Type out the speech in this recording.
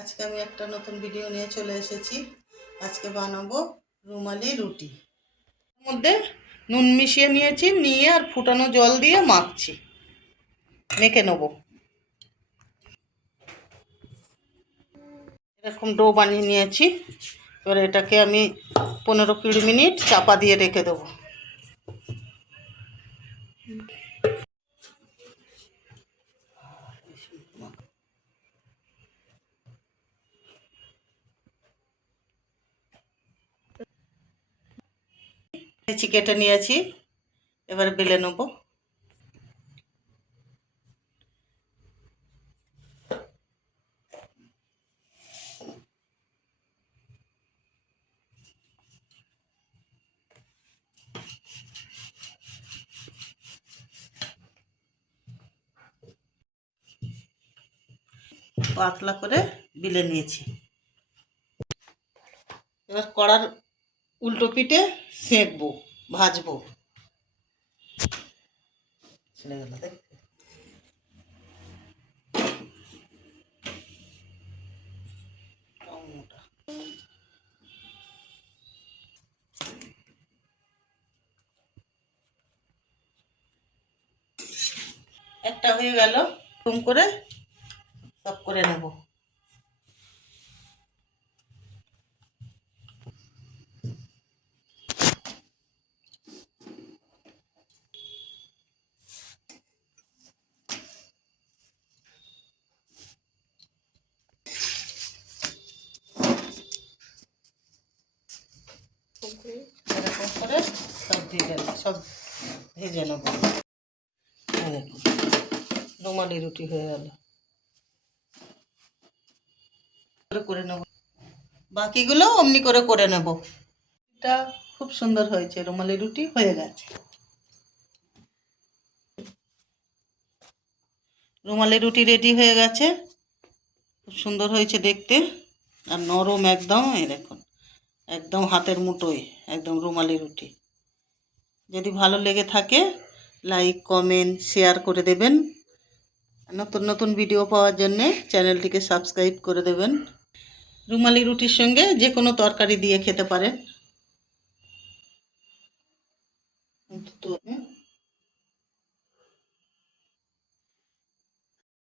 আজকে আমি একটা নতুন ভিডিও নিয়ে চলে এসেছি। আজকে বানাবো রুমালি রুটি। এর মধ্যে নুন মিশিয়ে নিয়েছি, নিয়ে আর ফুটানো জল দিয়ে মাখছি, মেখে নেব। এরকম ডো বানিয়ে নিয়েছি। এবার এটাকে আমি 15-20 মিনিট চাপা দিয়ে রেখে দেবো। কেটে নিয়েছি, এবার বেলে নেব। পাতলা করে বেলে নিয়েছি। এবার কড়ার উল্টো পিঠে সেঁকবো, ভাজবো। ছেড়ে গেল, দেখতে একটা হয়ে গেল। কম করে সব করে নেব। এরকম করে সব ভেজে নেব। রুমালি রুটি হয়ে গেল। করে নেব, বাকিগুলো অমনি করে নেব। এটা খুব সুন্দর হয়েছে, রুমালি রুটি হয়ে গেছে। রুমালি রুটি রেডি হয়ে গেছে। খুব সুন্দর হয়েছে দেখতে, আর নরম একদম। এই দেখুন, একদম হাতের মুঠোয়, একদম রুমালি রুটি। যদি ভালো লেগে থাকে লাইক, কমেন্ট, শেয়ার করে দেবেন। নতুন নতুন ভিডিও পাওয়ার জন্যে চ্যানেলটিকে সাবস্ক্রাইব করে দেবেন। রুমালি রুটির সঙ্গে যে কোনো তরকারি দিয়ে খেতে পারেন।